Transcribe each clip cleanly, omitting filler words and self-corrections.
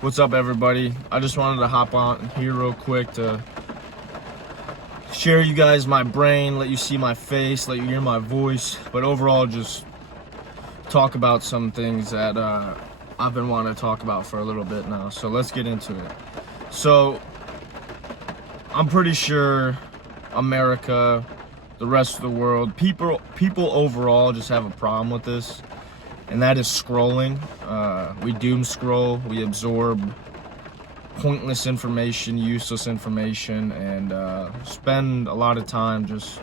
What's up, everybody? I just wanted to hop on here real quick to share you guys my brain, let you see my face, let you hear my voice, but overall just talk about some things that I've been wanting to talk about for a little bit now. So let's get into it. So I'm pretty sure America, the rest of the world, people overall just have a problem with this, and that is scrolling. We doom scroll, we absorb pointless information, useless information, and spend a lot of time just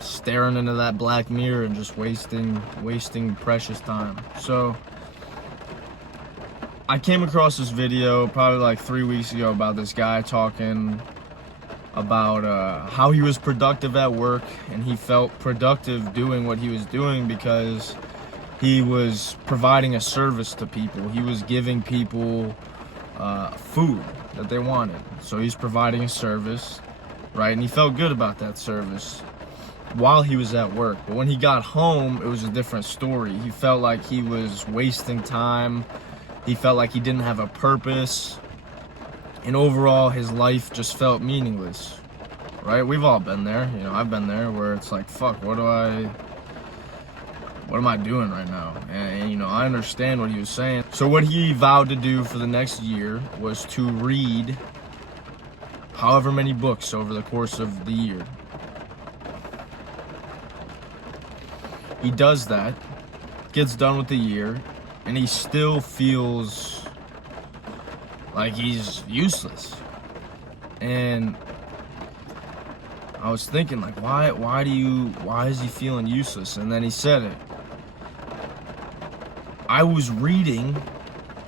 staring into that black mirror and just wasting precious time. So I came across this video probably like 3 weeks ago about this guy talking about how he was productive at work, and he felt productive doing what he was doing because he was providing a service to people. He was giving people food that they wanted. So he's providing a service, right? And he felt good about that service while he was at work. But when he got home, it was a different story. He felt like he was wasting time. He felt like he didn't have a purpose. And overall, his life just felt meaningless, right? We've all been there. You know, I've been there where it's like, fuck, what am I doing right now? And you know, I understand what he was saying. So what he vowed to do for the next year was to read however many books over the course of the year. He does that, gets done with the year, and he still feels like he's useless. And I was thinking, like, why is he feeling useless? And then he said it. I was reading,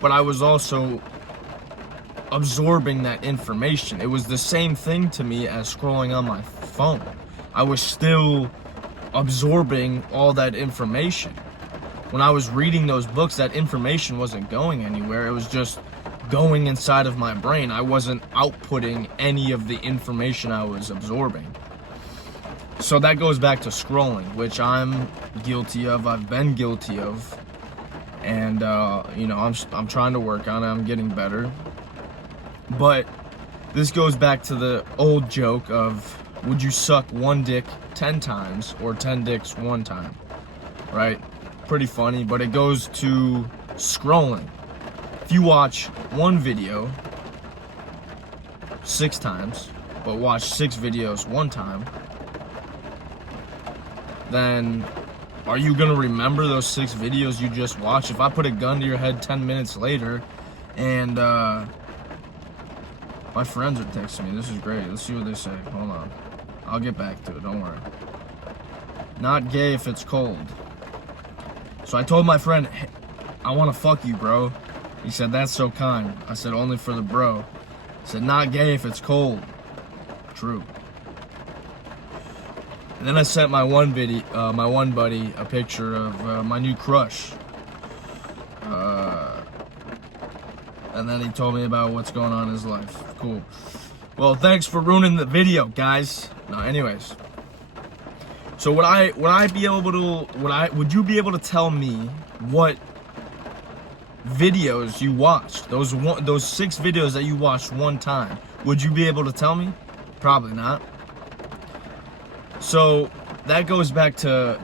but I was also absorbing that information. It was the same thing to me as scrolling on my phone. I was still absorbing all that information. When I was reading those books, that information wasn't going anywhere. It was just going inside of my brain. I wasn't outputting any of the information I was absorbing. So that goes back to scrolling, which I'm guilty of. I've been guilty of. And you know, I'm trying to work on it. I'm getting better. But this goes back to the old joke of, would you suck one dick 10 times or 10 dicks one time? Right? Pretty funny, but it goes to scrolling. If you watch one video 6 times, but watch 6 videos one time, then are you gonna remember those 6 videos you just watched? If I put a gun to your head 10 minutes later and my friends are texting me, this is great. Let's see what they say. Hold on. I'll get back to it, don't worry. Not gay if it's cold. So I told my friend, hey, I wanna fuck you, bro. He said, that's so kind. I said, only for the bro. He said, not gay if it's cold. True. And then I sent my one buddy a picture of my new crush. And then he told me about what's going on in his life. Cool. Well, thanks for ruining the video, guys. No, anyways. So would you be able to tell me what videos you watched? Those 6 videos that you watched one time. Would you be able to tell me? Probably not. So that goes back to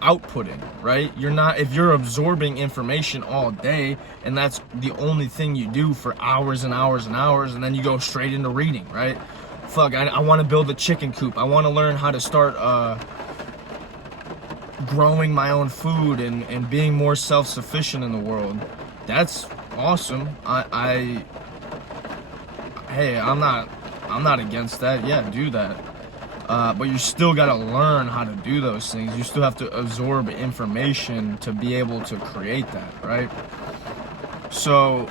outputting, right? If you're absorbing information all day and that's the only thing you do for hours and hours and hours, and then you go straight into reading, right? Fuck, I want to build a chicken coop. I want to learn how to start growing my own food and being more self-sufficient in the world. That's awesome. Hey, I'm not against that. Yeah, do that. But you still gotta learn how to do those things. You still have to absorb information to be able to create that, right? So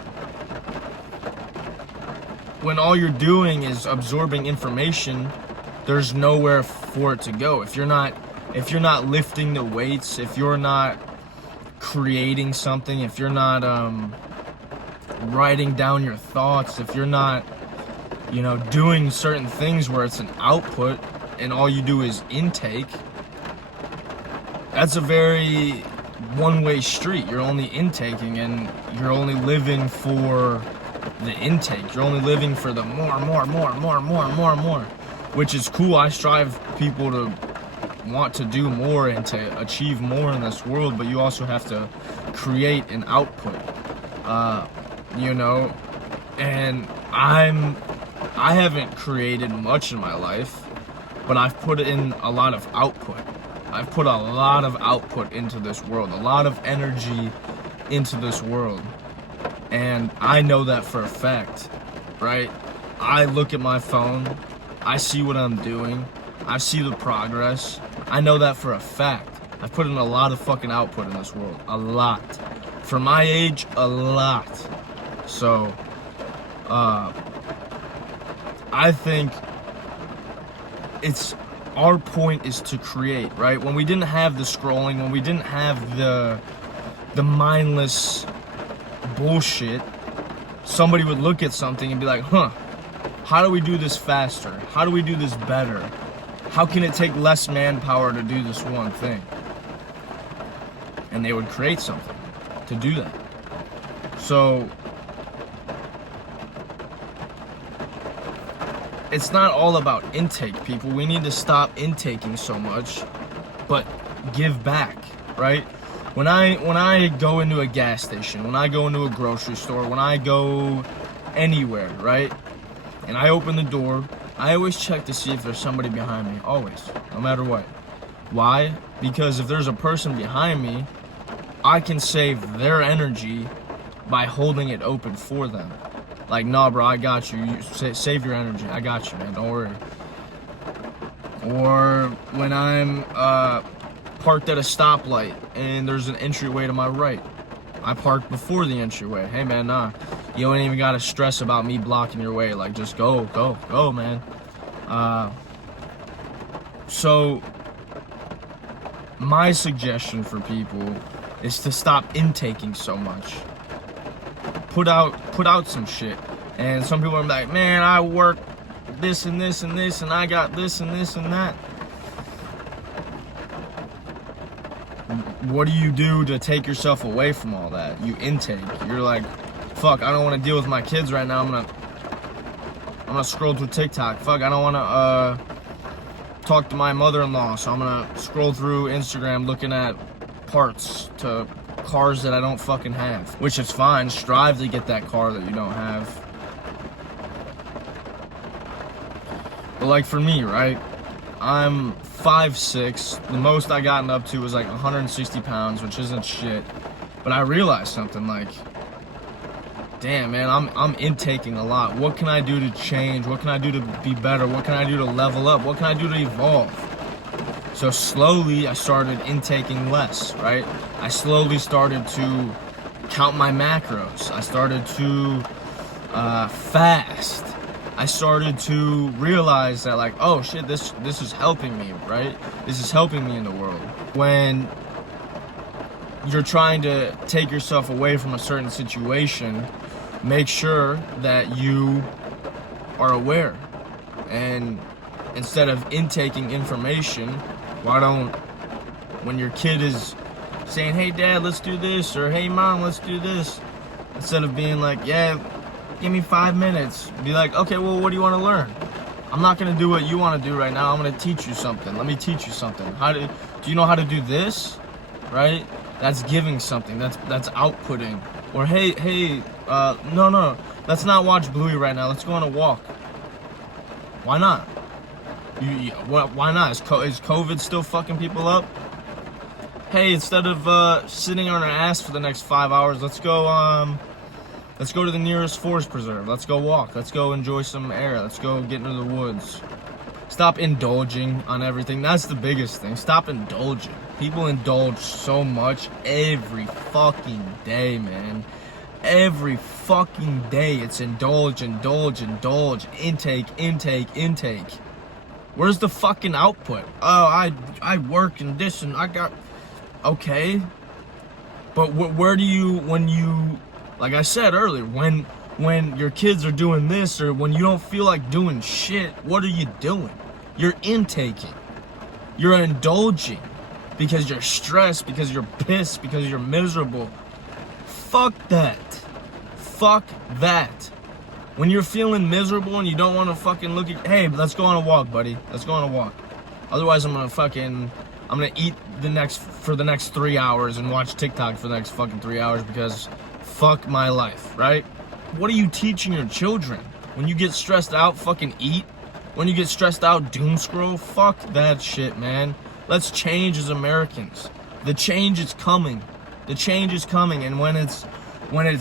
when all you're doing is absorbing information, there's nowhere for it to go. If you're not lifting the weights, if you're not creating something, if you're not writing down your thoughts, if you're not, you know, doing certain things where it's an output and all you do is intake, that's a very one-way street. You're only intaking, and you're only living for the intake. You're only living for the more, which is cool. I strive people to want to do more and to achieve more in this world, but you also have to create an output, you know. And I haven't created much in my life, but I've put in a lot of output. I've put a lot of output into this world, a lot of energy into this world. And I know that for a fact, right? I look at my phone, I see what I'm doing, I see the progress. I know that for a fact. I've put in a lot of fucking output in this world. A lot. For my age, a lot. So, I think our point is to create, right? When we didn't have the scrolling, when we didn't have the mindless bullshit, somebody would look at something and be like, how do we do this faster? How do we do this better? How can it take less manpower to do this one thing? And they would create something to do that. So it's not all about intake, people. We need to stop intaking so much, but give back, right? When I go into a gas station, when I go into a grocery store, when I go anywhere, right? And I open the door, I always check to see if there's somebody behind me, always, no matter what. Why? Because if there's a person behind me, I can save their energy by holding it open for them. Like, nah, bro, I got you. Save your energy. I got you, man. Don't worry. Or when I'm parked at a stoplight and there's an entryway to my right, I park before the entryway. Hey, man, nah. You don't even got to stress about me blocking your way. Like, just go, man. So, my suggestion for people is to stop intaking so much. Put out some shit. And some people are like, man, I work this and this and this, and I got this and this and that. What do you do to take yourself away from all that? You intake. You're like, fuck, I don't want to deal with my kids right now. I'm gonna scroll through TikTok. Fuck, I don't want to talk to my mother-in-law, so I'm gonna scroll through Instagram looking at parts to cars that I don't fucking have, which is fine. Strive to get that car that you don't have. But like for me, right? I'm 5'6". The most I gotten up to was like 160 pounds, which isn't shit. But I realized something, like, damn, man, I'm intaking a lot. What can I do to change? What can I do to be better? What can I do to level up? What can I do to evolve? So slowly I started intaking less, right? I slowly started to count my macros. I started to fast. I started to realize that, like, oh shit, this is helping me, right? This is helping me in the world. When you're trying to take yourself away from a certain situation, make sure that you are aware. And instead of intaking information, why don't, when your kid is saying, hey dad, let's do this, or hey mom, let's do this, instead of being like, yeah, give me 5 minutes, be like, okay, well, what do you want to learn? I'm not going to do what you want to do right now. I'm going to teach you something. Let me teach you something. Do you know how to do this? Right? That's giving something. That's outputting. Or hey, no, let's not watch Bluey right now. Let's go on a walk. Why not? Why not? Is COVID still fucking people up? Hey, instead of sitting on our ass for the next 5 hours, let's go to the nearest forest preserve. Let's go walk. Let's go enjoy some air. Let's go get into the woods. Stop indulging on everything. That's the biggest thing. Stop indulging. People indulge so much every fucking day, man. Every fucking day it's indulge, intake. Where's the fucking output? Oh, I work and this and I got... Okay. But where do you, when you... Like I said earlier, when your kids are doing this, or when you don't feel like doing shit, what are you doing? You're intaking. You're indulging. because you're stressed, because you're pissed, because you're miserable. Fuck that. Fuck that. When you're feeling miserable and you don't want to fucking look at, hey, let's go on a walk, buddy. Let's go on a walk. Otherwise, I'm gonna eat for the next 3 hours and watch TikTok for the next fucking 3 hours because fuck my life, right? What are you teaching your children? When you get stressed out, fucking eat. When you get stressed out, doom scroll. Fuck that shit, man. Let's change as Americans. The change is coming. The change is coming, and when it's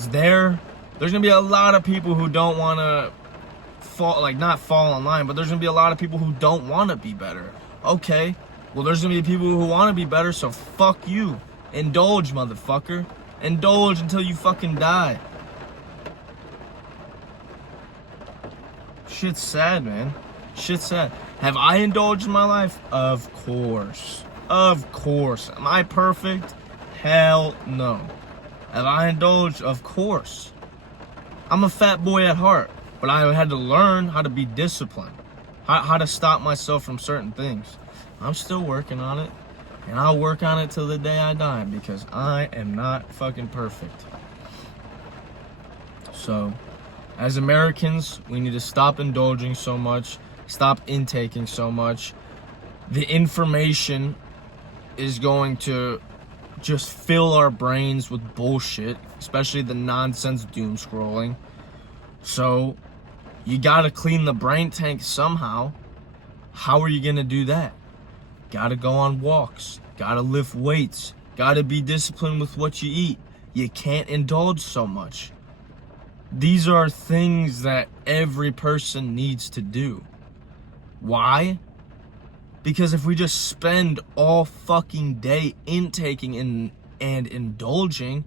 there, there's gonna be a lot of people who don't want to not fall in line, but there's gonna be a lot of people who don't want to be better. Okay, well, there's gonna be people who want to be better, so fuck you. Indulge, motherfucker. Indulge until you fucking die. Shit's sad, man. Shit's sad. Have I indulged in my life? Of course. Of course. Am I perfect? Hell no. Have I indulged? Of course. I'm a fat boy at heart, but I had to learn how to be disciplined, how to stop myself from certain things. I'm still working on it, and I'll work on it till the day I die because I am not fucking perfect. So, as Americans, we need to stop indulging so much, stop intaking so much. The information is going to just fill our brains with bullshit, especially the nonsense doom scrolling. So, you gotta clean the brain tank somehow. How are you gonna do that? Gotta go on walks, gotta lift weights, gotta be disciplined with what you eat. You can't indulge so much. These are things that every person needs to do. Why? Because if we just spend all fucking day intaking and indulging,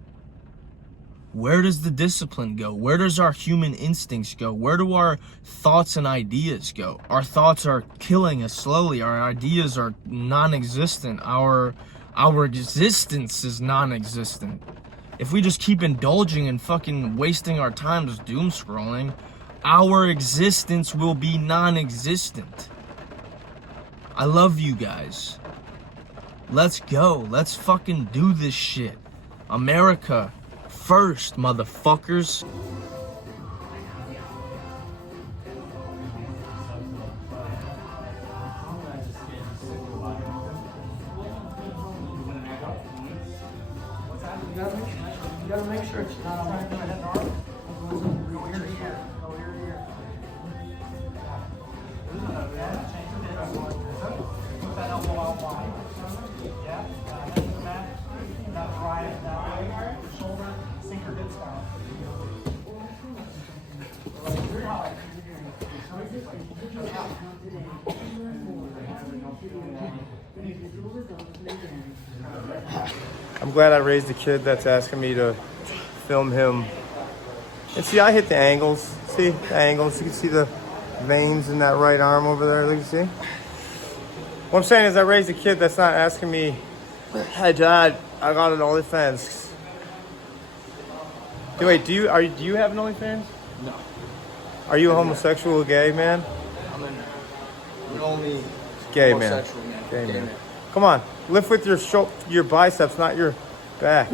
where does the discipline go? Where does our human instincts go? Where do our thoughts and ideas go? Our thoughts are killing us slowly. Our ideas are non-existent. Our existence is non-existent. If we just keep indulging and fucking wasting our time just doom scrolling, our existence will be non-existent. I love you guys. Let's go. Let's fucking do this shit. America first, motherfuckers. You gotta make sure it's not on the head arm. Go ear to ear. Go ear to ear. Put that elbow out wide. Yeah. Head to the mat. Now drive it down. Your shoulder. Sink your hips down. I'm glad I raised a kid that's asking me to film him. And see, I hit the angles. See the angles? You can see the veins in that right arm over there. Look, you see? What I'm saying is I raised a kid that's not asking me, hey, Dad, I got an OnlyFans. Wait, do you have an OnlyFans? No. Are you a homosexual gay man? I'm an only Gay man. homosexual man. Gay man. Come on, lift with your biceps, not your back.